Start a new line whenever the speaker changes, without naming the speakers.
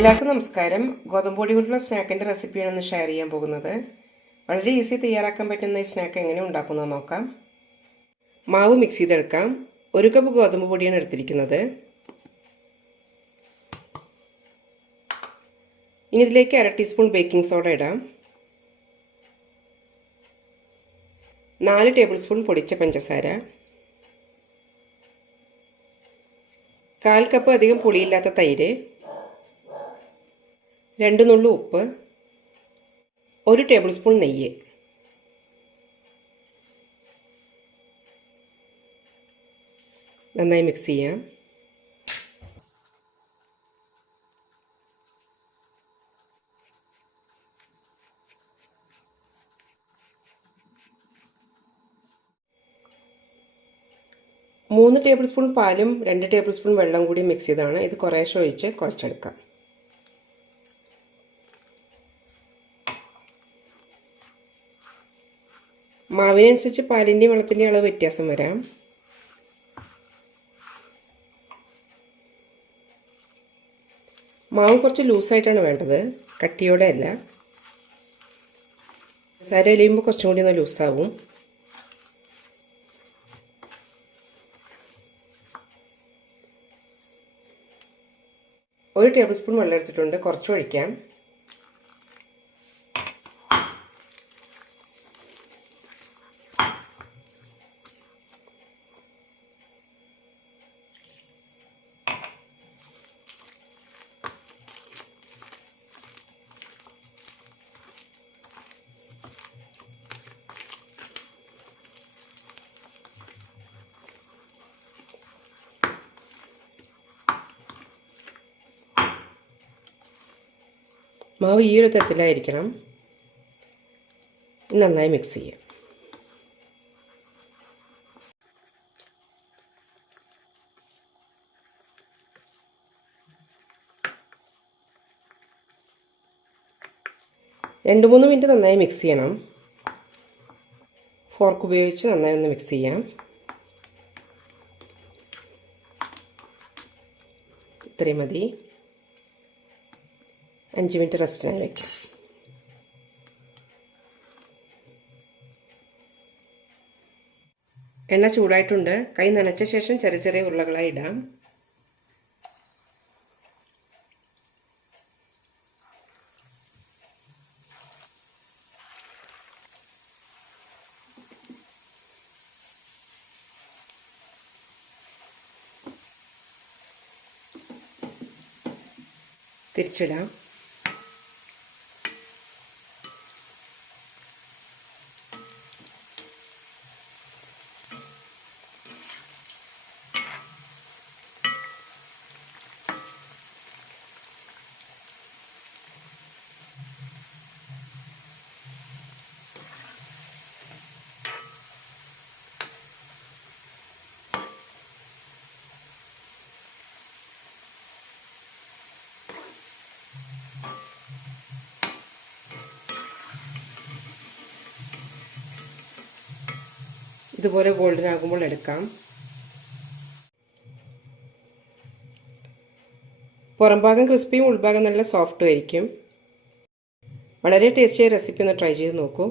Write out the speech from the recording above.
എല്ലാവർക്കും നമസ്കാരം. ഗോതമ്പ് പൊടി കൊണ്ടുള്ള സ്നാക്കിന്റെ റെസിപ്പിയാണ് ഇന്ന് ഷെയർ ചെയ്യാൻ പോകുന്നത്. വളരെ ഈസി തയ്യാറാക്കാൻ പറ്റുന്ന ഈ സ്നാക്ക് എങ്ങനെ ഉണ്ടാക്കുന്നത് നോക്കാം. മാവ് മിക്സ് ചെയ്തെടുക്കാം. ഒരു കപ്പ് ഗോതമ്പ് പൊടിയാണ് എടുത്തിരിക്കുന്നത്. ഇനി ഇതിലേക്ക് അര ടീസ്പൂൺ ബേക്കിംഗ് സോഡ ഇടാം. നാല് ടേബിൾ സ്പൂൺ പൊടിച്ച പഞ്ചസാര. കാൽ കപ്പ് അധികം പുളിയില്ലാത്ത തൈര്. രണ്ട് നുള്ളു ഉപ്പ് ഒരു ടേബിൾ സ്പൂൺ നെയ്യ്. നന്നായി മിക്സ് ചെയ്യാം. മൂന്ന് ടേബിൾ സ്പൂൺ പാലും രണ്ട് ടേബിൾ സ്പൂൺ വെള്ളം കൂടി മിക്സ് ചെയ്താണ്. ഇത് കുറേശ്ശെ ഒഴിച്ച് കുഴച്ചെടുക്കാം. മാവിനനുസരിച്ച് പാലിന്റെയും വെള്ളത്തിന്റെയും അളവ് വ്യത്യാസം വരാം. മാവ് കുറച്ച് ലൂസായിട്ടാണ് വേണ്ടത്. കട്ടിയോടെ അല്ല. സാര എലിയുമ്പോൾ കുറച്ചും കൂടി ഒന്ന് ലൂസാവും. ഒരു ടേബിൾ സ്പൂൺ വെള്ളം എടുത്തിട്ടുണ്ട്. കുറച്ച് ഒഴിക്കാം. മാവ് ഈ ഒരു തരത്തിലായിരിക്കണം. നന്നായി മിക്സ് ചെയ്യുക. രണ്ട് മൂന്ന് മിനിറ്റ് നന്നായി മിക്സ് ചെയ്യണം. ഫോർക്ക് ഉപയോഗിച്ച് നന്നായി ഒന്ന് മിക്സ് ചെയ്യാം. ഇത്രയും മതി. അഞ്ച് മിനിറ്റ് റെസ്റ്റിനായി വെക്കുക എണ്ണ ചൂടായിട്ടുണ്ട്. കൈ നനച്ച ശേഷം ചെറിയ ചെറിയ ഉരുളകളായി ഇടാം. തിരിച്ചിടാം. ഇതുപോലെ ഗോൾഡൻ ആകുമ്പോൾ എടുക്കാം. പുറംഭാഗം ക്രിസ്പിയും ഉൾഭാഗം നല്ല സോഫ്റ്റും ആയിരിക്കും. വളരെ ടേസ്റ്റിയായ റെസിപ്പി ഒന്ന് ട്രൈ ചെയ്ത് നോക്കൂ.